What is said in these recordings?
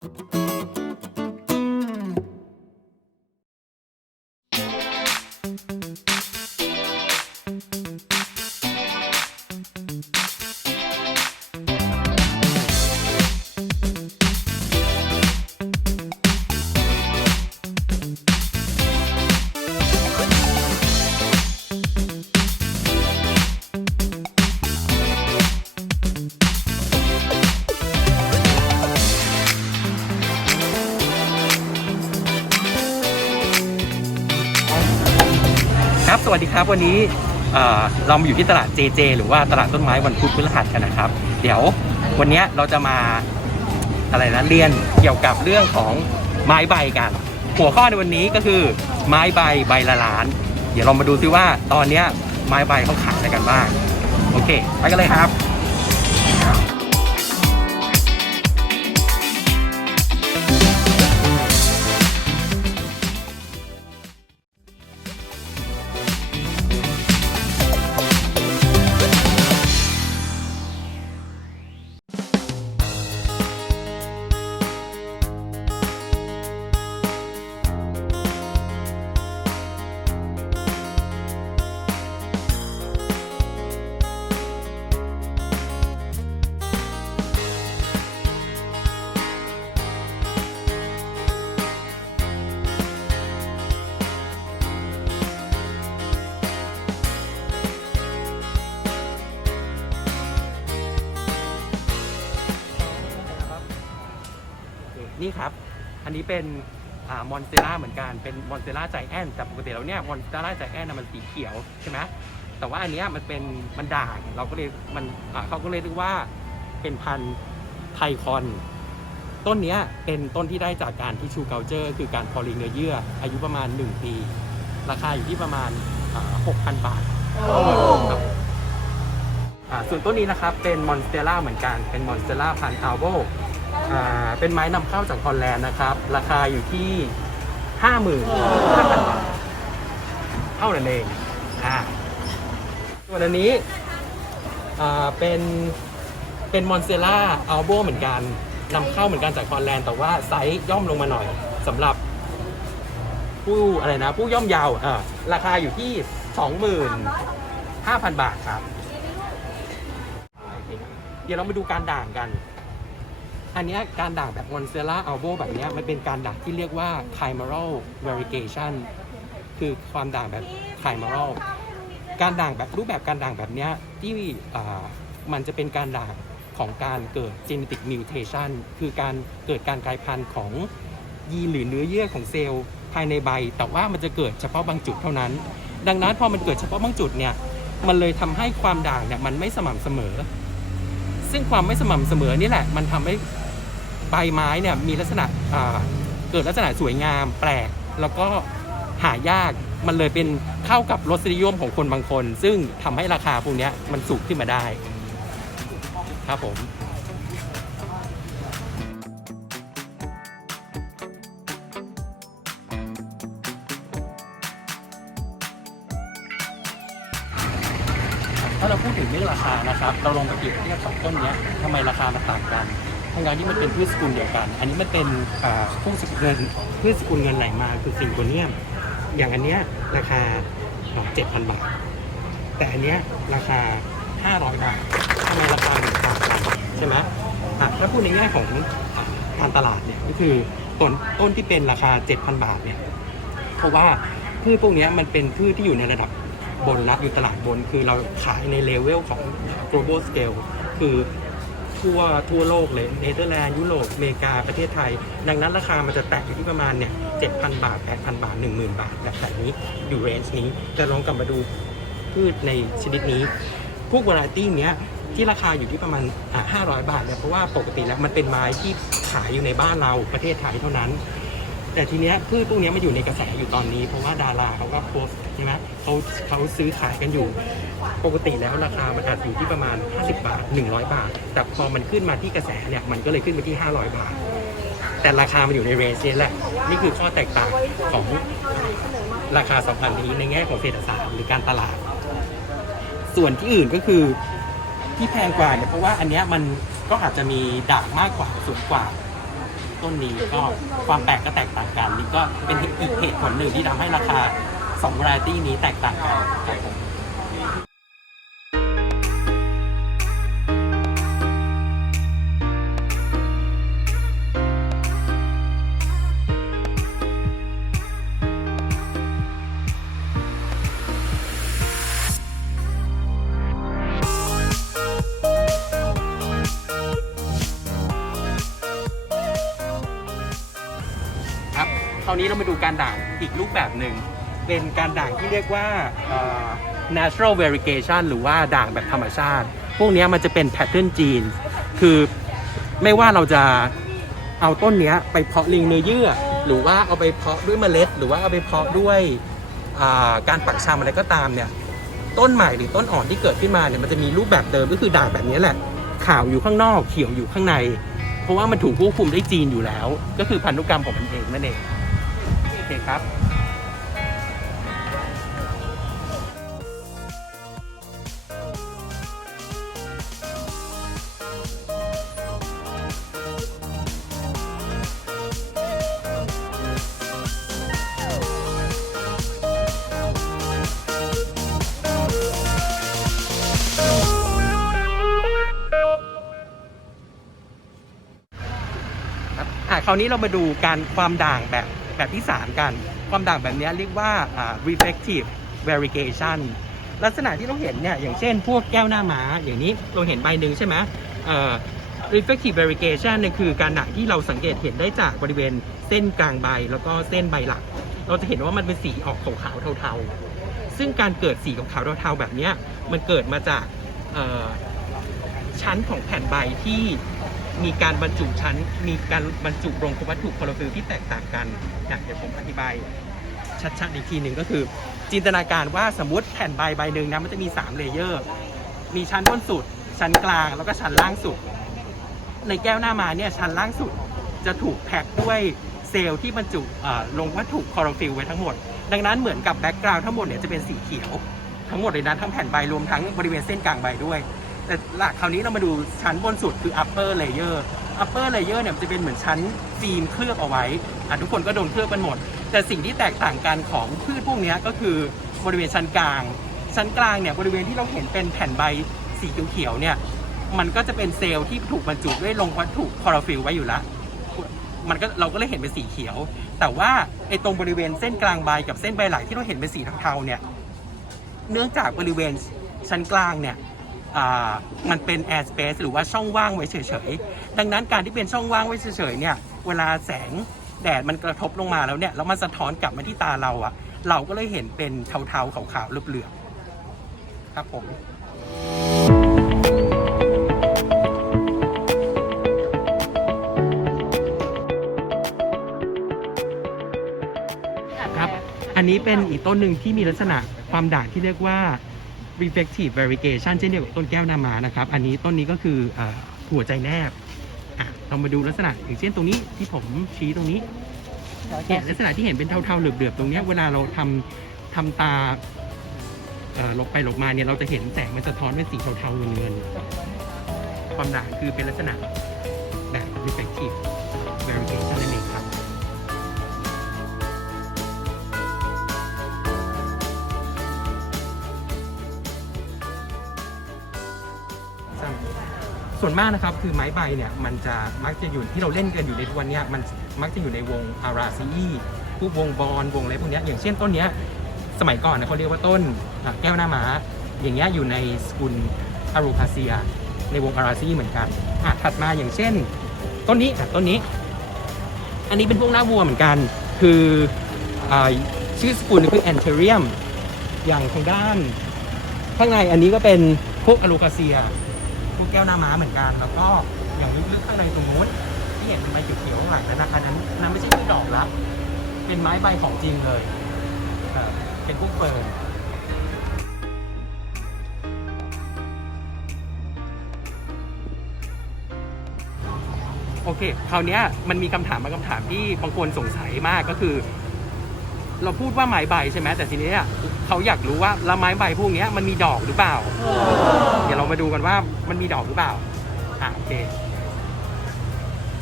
Thank you. วัสดีครับวันนี้เรามาอยู่ที่ตลาด JJ หรือว่าตลาดต้นไม้วันพุธพฤหัสกันนะครับ เดี๋ยววันนี้เราจะมาอะไรนะเรียนเกี่ยวกับเรื่องของไม้ใบกัน หัวข้อในวันนี้ก็คือไม้ใบใบละล้าน เดี๋ยวเรามาดูซิว่าตอนนี้ไม้ใบเขาขายอะไรกันบ้าง โอเค ไปกันเลยครับ นี่ครับ อันนี้เป็นมอนสเตล่าเหมือนกัน เป็นมอนสเตล่าใจแอนแต่ปกติแล้วเนี่ยมอนสเตล่าใจแอนมันสีเขียวใช่ไหมแต่ว่าอันเนี้ยมันเป็นมันด่างเราก็เลยมันอ่าเขาก็เลยเรียกว่าเป็นพันธุ์ไทคอน ต้นเนี้ยเป็นต้นที่ได้จากการที่ชูเกลเจอร์คือการพอลิงเนื้อเยื่อ อายุประมาณ 1 ปี ราคาอยู่ที่ประมาณหกพันบาทครับอ่าส่วนต้นนี้นะครับเป็นมอนสเตล่าเหมือนกัน เป็นมอนสเตล่าพันธุ์อัลโบ อ่าเป็นไม้นำเข้าจากฮอลแลนด์นะครับ ราคาอยู่ที่ห้าหมื่นห้าพันบาทเท่านั้นเองอ่าส่วนอันนี้อ่าเป็นเป็นมอนเซล่าอัลโบเหมือนกันนำเข้าเหมือนกันจากฮอลแลนด์แต่ว่าไซส์ย่อมลงมาหน่อยสำหรับผู้อะไรนะ ผู้ย่อมเยาวอ่าราคาอยู่ที่สองหมื่นห้าพันบาทครับ เดี๋ยวเรามาดูการด่างกัน อันนี้การด่างแบบ m o n s e l a albo แบบนี้มันเป็นการด่างที่เรียกว่า chimeral variegation คือความด่างแบบ chimeral การด่างแบบรูปแบบการด่างแบบนี้ที่มันจะเป็นการด่างของการเกิด genetic mutation คือการเกิดการกลายพันธุ์ของยีนหรือเนื้อเยื่อของเซลล์ภายในใบ แต่ว่ามันจะเกิดเฉพาะบางจุดเท่านั้น ดังนั้นพอมันเกิดเฉพาะบางจุดเนี่ยมันเลยทำให้ความด่างเนี่ยมันไม่สม่ำเสมอ ซึ่งความไม่สม่ำเสมอนี่แหละ มันทำให้ ใบไม้เนี่ยมีลักษณะเกิดลักษณะสวยงามแปลก แล้วก็หายากมันเลยเป็นเข้ากับรสนิยมของคนบางคน ซึ่งทำให้ราคาพวกนี้มันสูงขึ้นมาได้ ครับผมถ้าเราพูดถึงเรื่องราคานะครับ เราลองไปเปรียบเทียบสองต้นนี้ทำไมราคามันต่างกัน ทั้งานที่มันเป็นพืชสกุลเดียวกัน อันนี้มันเป็นอ่าพืชสกุลเงินพืชสกุลเงินไหลมาคือซิงโกเนียม อย่างอันเนี้ยราคาเจ็ดพันบาท แต่อันเนี้ยราคา500บาททำไมราคาถึงต่างกันใช่ไหมอะถ้าพูดในแง่ของอะการตลาดเนี่ยก็คือต้นต้นที่เป็นราคา 7,000 บาทเนี่ยเพราะว่าพืชพวกเนี้ยมันเป็นพืชที่อยู่ในระดับบนรับอยู่ตลาดบน คือเราขายในเลเวลของ global scale คือ ทั่วทั่วโลกเลยเนเธอร์แลนด์ยุโรปอเมริกาประเทศไทย ดังนั้นราคามันจะแตะอยู่ที่ประมาณเนี่ย7,000บาท8,000บาท10,000บาทแบบแบบนี้อยู่เรนจ์นี้ แต่ลองกลับมาดูพืชในชนิดนี้ พวกวาไรตี้เนี้ยที่ราคาอยู่ที่ประมาณ 500 บาทเนี่ยเพราะว่าปกติแล้วมันเป็นไม้ที่ขายอยู่ในบ้านเราประเทศไทยเท่านั้น แต่ทีเนี้ยพืชพวกนี้มันอยู่ในกระแสอยู่ตอนนี้ เพราะว่าดาราเขาก็โพสใช่ไหมเขาเขาซื้อขายกันอยู่ ปกติแล้วราคามันอาจอยู่ที่ประมาณ 50 บาท 100 บาท แต่พอมันขึ้นมาที่กระแสเนี่ยมันก็เลยขึ้นไปที่ 500 บาท แต่ราคามันอยู่ในเรนจ์นี้แหละนี่คือข้อแตกต่างของราคาสัมพันธ์นี้ในแง่ของเศรษฐศาสตร์หรือการตลาด ส่วนที่อื่นก็คือที่แพงกว่าเนี่ยเพราะว่าอันเนี้ยมันก็อาจจะมีด่างมากกว่าสูงกว่าต้นนี้ก็ความแปลกก็แตกต่างกันนี่ก็เป็นอีกเหตุผลหนึ่งที่ทำให้ราคาสอง variety นี้แตกต่างกันครับผม รับคราวนี้เรามาดูการด่างอีกรูปแบบหนึ่ง เป็นการด่างที่เรียกว่า natural variegation หรือว่าด่างแบบธรรมชาติ พวกนี้มันจะเป็น pattern gene คือไม่ว่าเราจะเอาต้นนี้ไปเพาะลิงเนื้อเยื่อ หรือว่าเอาไปเพาะด้วยเมล็ด หรือว่าเอาไปเพาะด้วยาการปักชำอะไรก็ตามเนี่ยต้นใหม่หรือต้นอ่อนที่เกิดขึ้นมาเนี่ยมันจะมีรูปแบบเดิมก็คือด่างแบบนี้แหละ ขาวอยู่ข้างนอกเขียวอยู่ข้างใน เพราะว่ามันถูกควบคุมได้จีนอยู่แล้ว ก็คือพันธุกรรมของมันเองนั่นเอง เคครับครับคราวนี้เรามาดูการความด่างแบบ แบบที่ 3 กัน ความด่างแบบนี้เรียกว่า reflective variegation ลักษณะที่เราเห็นเนี่ยอย่างเช่นพวกแก้วหน้าหมาอย่างนี้เราเห็นใบหนึ่งใช่ไหม reflective variegation เนี่ยคือการด่างที่เราสังเกตเห็นได้จากบริเวณเส้นกลางใบแล้วก็เส้นใบหลัก เราจะเห็นว่ามันเป็นสีออกขาวๆเทาๆ ซึ่งการเกิดสีขาวๆเทาๆแบบนี้มันเกิดมาจากชั้นของแผ่นใบที่ มีการบรรจุชั้น มีการบรรจุลงวัตถุคลอโรฟิลที่แตกต่างกันนะเดี๋ยวผมอธิบายชัดๆอีกทีหนึ่งก็คือ จินตนาการว่าสมมติแผ่นใบใบหนึ่งนะมันจะมี 3 เลเยอร์ มีชั้นบนสุด ชั้นกลางแล้วก็ชั้นล่างสุด ในแก้วหน้ามาเนี่ยชั้นล่างสุดจะถูกแพ็คด้วยเซลล์ที่บรรจุลงวัตถุคลอโรฟิลไว้ทั้งหมด ดังนั้นเหมือนกับแบ็กกราวด์ทั้งหมดเนี่ยจะเป็นสีเขียวทั้งหมดเลยนะทั้งแผ่นใบรวมทั้งบริเวณเส้นกลางใบด้วย แต่หลักคราวนี้เรามาดูชั้นบนสุดคือ upper layer upper layer เนี่ยมันจะเป็นเหมือนชั้นฟิล์มเคลือบเอาไว้อะทุกคนก็โดนเคลือบกันหมด แต่สิ่งที่แตกต่างกันของพืชพวกนี้ก็คือบริเวณชั้นกลาง ชั้นกลางเนี่ยบริเวณที่เราเห็นเป็นแผ่นใบสีเขียวๆเนี่ยมันก็จะเป็นเซลล์ที่ถูกบรรจุด้วยลงวัตถุคลอโรฟิลไว้อยู่แล้วมันก็เราก็เลยเห็นเป็นสีเขียว แต่ว่าไอ้ตรงบริเวณเส้นกลางใบกับเส้นใบไหลที่เราเห็นเป็นสีเทาๆเนี่ยเนื่องจากบริเวณชั้นกลางเนี่ย มันเป็น air space หรือว่าช่องว่างไว้เฉยๆ ดังนั้นการที่เป็นช่องว่างไว้เฉยๆเนี่ยเวลาแสงแดดมันกระทบลงมาแล้วเนี่ยแล้วมันสะท้อนกลับมาที่ตาเราอะเราก็เลยเห็นเป็นเทาๆขาวๆเหลือบๆครับผมครับอันนี้เป็นอีกต้นหนึ่งที่มีลักษณะความด่างที่เรียกว่า reflective variegation เช่นเดียวกับต้นแก้วนามานะครับ อันนี้ต้นนี้ก็คืออหัวใจแนบเรามาดูลักษณะอย่างเช่นตรงนี้ที่ผมชี้ตรงนี้เนี่ยลักษณะที่เห็นเป็นเทาๆเหลือบๆตรงนี้เวลาเราทำทำตาหลบไปหลบมาเนี่ยเราจะเห็นแสงมันสะท้อนเป็นสีเทาๆเงินๆความด่างคือเป็นลักษณะแบบ reflective variegation ส่วนมากนะครับคือไม้ใบเนี่ยมันจะมักจะอยู่ที่เราเล่นกันอยู่ในทุกวันเนี้ยมันมักจะอยู่ในวงอาราซีพวกวงบอลวงอะไรพวกเนี้ยอย่างเช่นต้นเนี้ยสมัยก่อนนะเขาเรียกว่าต้นแก้วหน้าม้า อย่างเงี้ยอยู่ในสกุลอารูคาเซีย ในวงอาราซีเหมือนกันอะถัดมาอย่างเช่น ต้นนี้อะต้นนี้ อันนี้เป็นพวกหน้าวัวเหมือนกัน คืออชื่อสกุลคือแอนเทเรียมอย่างทางด้าน ข้างในอันนี้ก็เป็นพวกอะลูคาเซีย พวกแก้วหน้าม้าเหมือนกัน แล้วก็อย่างลึกๆข้างในตรงนู้นที่เห็นเป็นใบเขียวๆข้างหลังนั้นนะอันนั้นนั้นไม่ใช่พืชดอกละเป็นไม้ใบของจริงเลยเอ่อเป็นพวกเฟิร์นโอเค คราวเนี้ยมันมีคำถามบางคำถามที่บางคนสงสัยมากก็คือ เราพูดว่าไม้ใบใช่ไหมแต่ทีนี้เขาอยากรู้ว่าล้วไม้ใบพวกนี้มันมีดอกหรือเปล่า เดี๋ยวเรามาดูกันว่ามันมีดอกหรือเปล่าอะโอเค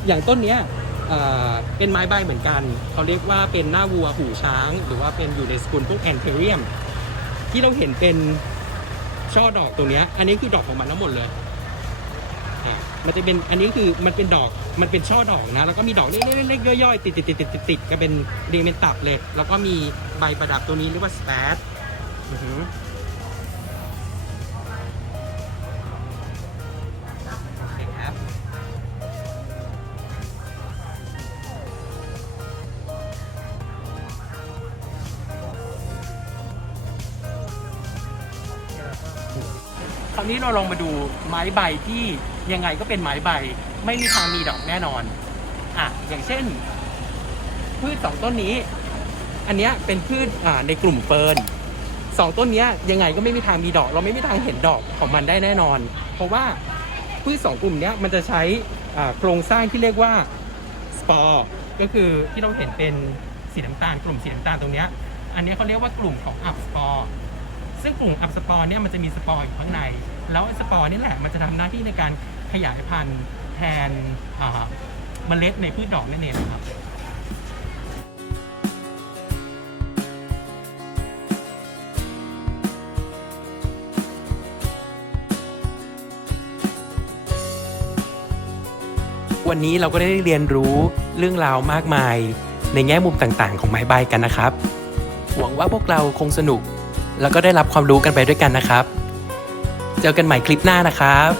อย่างต้นเนี้ยเป็นไม้ใบเหมือนกัน เขาเรียกว่าเป็นหน้าวัวหูช้าง หรือว่าเป็นอยู่ในสกุลพวกแอนเทเรียม ที่เราเห็นเป็นช่อดอกตรงนี้ อันนี้คือดอกของมันทั้งหมดเลย มันจะเป็นอันนี้คือมันเป็นดอกมันเป็นช่อดอกนะ แล้วก็มีดอกเล็กๆๆๆย่อยๆติดติดติดติดติดติดกันเป็นเรียงเป็นตับเลย แล้วก็มีใบประดับตัวนี้เรียกว่าสแตทอือหือโอเคครับคราวนี้เราลองมาดูไม้ใบที่ ยังไงก็เป็นไม้ใบ ไม่มีทางมีดอกแน่นอนอะอย่างเช่น พืชสองต้นนี้ อันเนี้ยเป็นพืชอ่าในกลุ่มเฟิร์นสองต้นเนี้ยยังไงก็ไม่มีทางมีดอก เราไม่มีทางเห็นดอกของมันได้แน่นอน เพราะว่าพืชสองกลุ่มเนี้ยมันจะใช้อ่าโครงสร้างที่เรียกว่าสปอร์ก็คือที่เราเห็นเป็นสีน้ำตาลกลุ่มสีน้ำตาลตรงเนี้ยอันนี้เขาเรียกว่ากลุ่มของอัพสปอร์ซึ่งกลุ่มอัพสปอร์เนี่ยมันจะมีสปอร์อยู่ข้างใน แล้วสปอร์นี่แหละมันจะทำหน้าที่ในการ ขยายพันธุ์แทนเมล็ดในพืชดอกนั่นเองนะครับวันนี้เราก็ได้เรียนรู้เรื่องราวมากมาย ในแง่มุมต่างๆ ของไม้ใบกันนะครับ หวังว่าพวกเราคงสนุก แล้วก็ได้รับความรู้กันไปด้วยกันนะครับ เจอกันใหม่คลิปหน้านะครับ